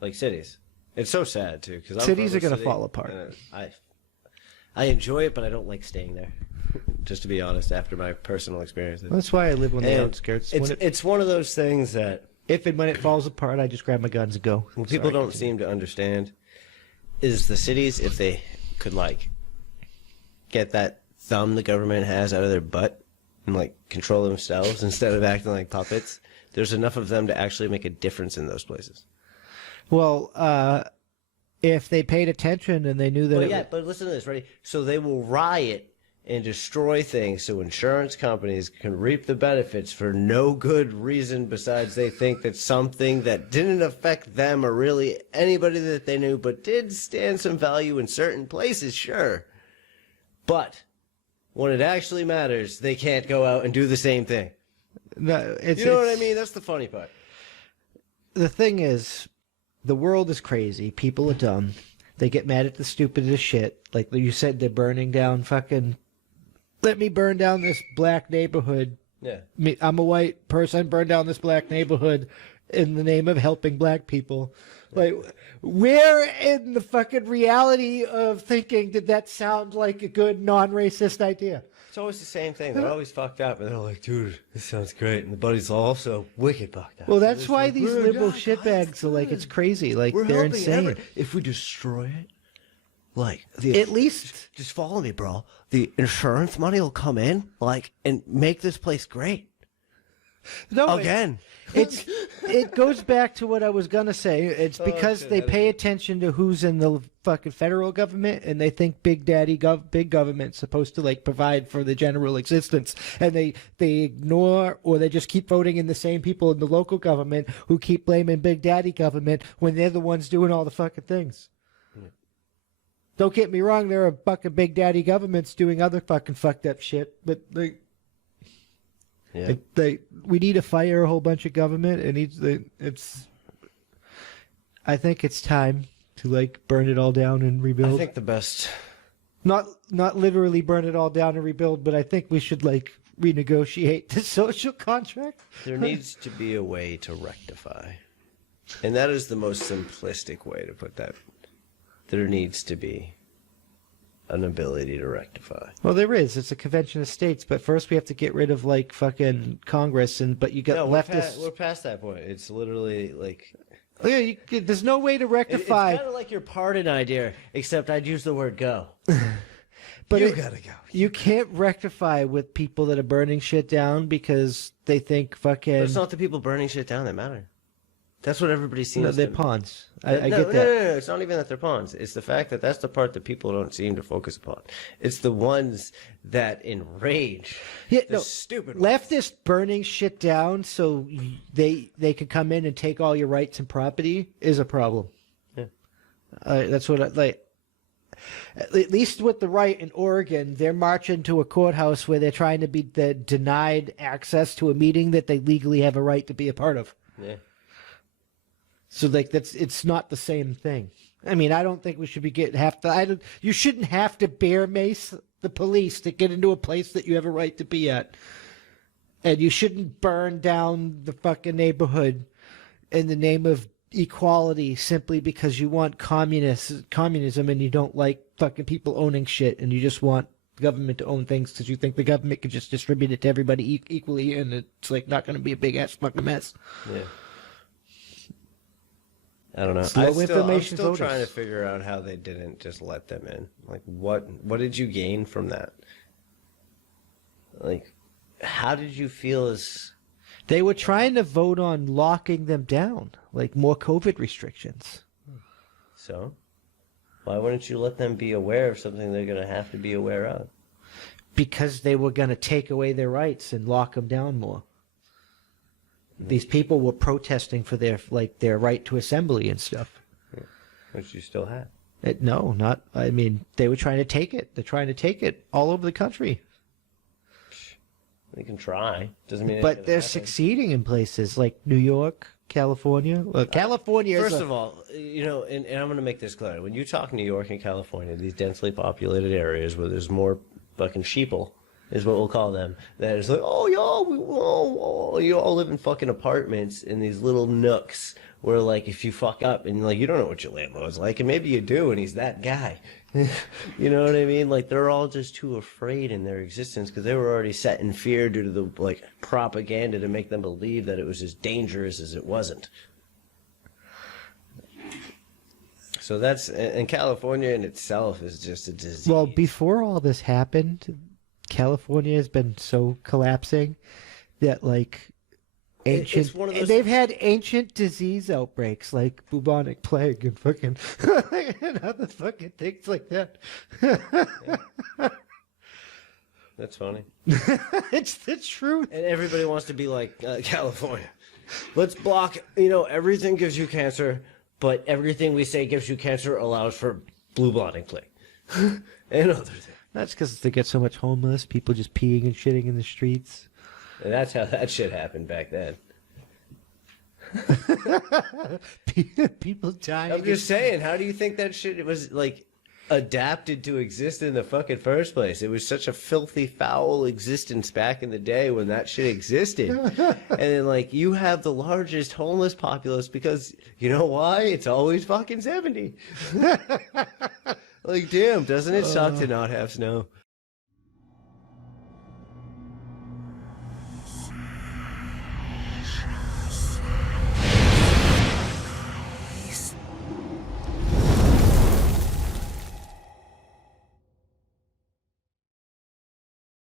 like cities. It's so sad too because Cities are going to fall apart. I enjoy it, but I don't like staying there. Just to be honest, after my personal experiences. That's why I live on the And outskirts. It's one of those things that if and when it falls apart, I just grab my guns and go. what people don't seem to understand is the cities, if they could like get that thumb the government has out of their butt and like control themselves instead of acting like puppets, there's enough of them to actually make a difference in those places. Well, if they paid attention and they knew that. But listen to this, ready? So they will riot and destroy things so insurance companies can reap the benefits for no good reason besides they think that something that didn't affect them or really anybody that they knew but did stand some value in certain places, sure. But when it actually matters, they can't go out and do the same thing. No, you know what I mean? That's the funny part. The thing is, the world is crazy. People are dumb. They get mad at the stupidest shit. Like you said, they're burning down fucking... Let me burn down this black neighborhood. Yeah. I'm a white person. Burn down this black neighborhood in the name of helping black people. Like, where in the fucking reality of thinking did that sound like a good non-racist idea? It's always the same thing. They're always fucked up, and they're like, dude, this sounds great. And the buddy's also wicked fucked up. Well, that's why these liberal shitbags are like, it's crazy. Like, they're insane. If we destroy it, like, at least... Just follow me, bro. The insurance money will come in, like, and make this place great. No, again. It goes back to what I was gonna say. It's because they pay attention to who's in the fucking federal government, and they think big government's supposed to like provide for the general existence, and they ignore or they just keep voting in the same people in the local government who keep blaming big daddy government when they're the ones doing all the fucking things. Don't get me wrong, there are fucking big daddy governments doing other fucking fucked up shit, but we need to fire a whole bunch of government. I think it's time to like burn it all down and rebuild. I think the best, not literally burn it all down and rebuild, but I think we should like renegotiate the social contract. There needs to be a way to rectify, and that is the most simplistic way to put that. There needs to be an ability to rectify. Well, there is. It's a convention of states, but first we have to get rid of like fucking Congress, but you got leftists. We're past that point. It's literally like. Yeah, there's no way to rectify. It's kind of like your pardon idea, except I'd use the word go. But you gotta go. You can't rectify with people that are burning shit down because they think fucking. But it's not the people burning shit down that matter. That's what everybody seems to... No, they're pawns. I get that. No. It's not even that they're pawns. It's the fact that that's the part that people don't seem to focus upon. It's the ones that enrage. Yeah, stupid leftists burning shit down so they could come in and take all your rights and property is a problem. Yeah. That's what I like. At least with the right in Oregon, they're marching to a courthouse where they're trying to be denied access to a meeting that they legally have a right to be a part of. Yeah. So like it's not the same thing. I mean, I don't think we should be you shouldn't have to bear mace the police to get into a place that you have a right to be at. And you shouldn't burn down the fucking neighborhood in the name of equality simply because you want communism and you don't like fucking people owning shit and you just want the government to own things because you think the government can just distribute it to everybody equally and it's like not going to be a big ass fucking mess. Yeah. I don't know. I'm still trying to figure out how they didn't just let them in. Like, what did you gain from that? Like, how did you feel as... They were trying to vote on locking them down, like more COVID restrictions. So? Why wouldn't you let them be aware of something they're going to have to be aware of? Because they were going to take away their rights and lock them down more. These people were protesting for their right to assembly and stuff. Which you still have. I mean, they were trying to take it. They're trying to take it all over the country. They can try. Doesn't mean. But they're succeeding in places like New York, California. California. First of all, and I'm going to make this clear. When you talk New York and California, these densely populated areas where there's more fucking sheeple is what we'll call them. That is like, oh, y'all, you all live in fucking apartments in these little nooks where, like, if you fuck up and, like, you don't know what your landlord's like, and maybe you do, and he's that guy. You know what I mean? Like, they're all just too afraid in their existence because they were already set in fear due to the, like, propaganda to make them believe that it was as dangerous as it wasn't. So that's, and California in itself is just a disease. Well, before all this happened, California has been so collapsing that, like, It's one of those... they've had ancient disease outbreaks like bubonic plague and fucking and other fucking things like that. That's funny. It's the truth. And everybody wants to be like California. Let's block, everything gives you cancer, but everything we say gives you cancer allows for bubonic plague. And other things. That's because they get so much homeless, people just peeing and shitting in the streets. And that's how that shit happened back then. People dying. I'm just saying, how do you think that shit was, like, adapted to exist in the fucking first place? It was such a filthy, foul existence back in the day when that shit existed. And then, like, you have the largest homeless populace because, you know why? It's always fucking 70. Like, damn, doesn't it suck to not have snow?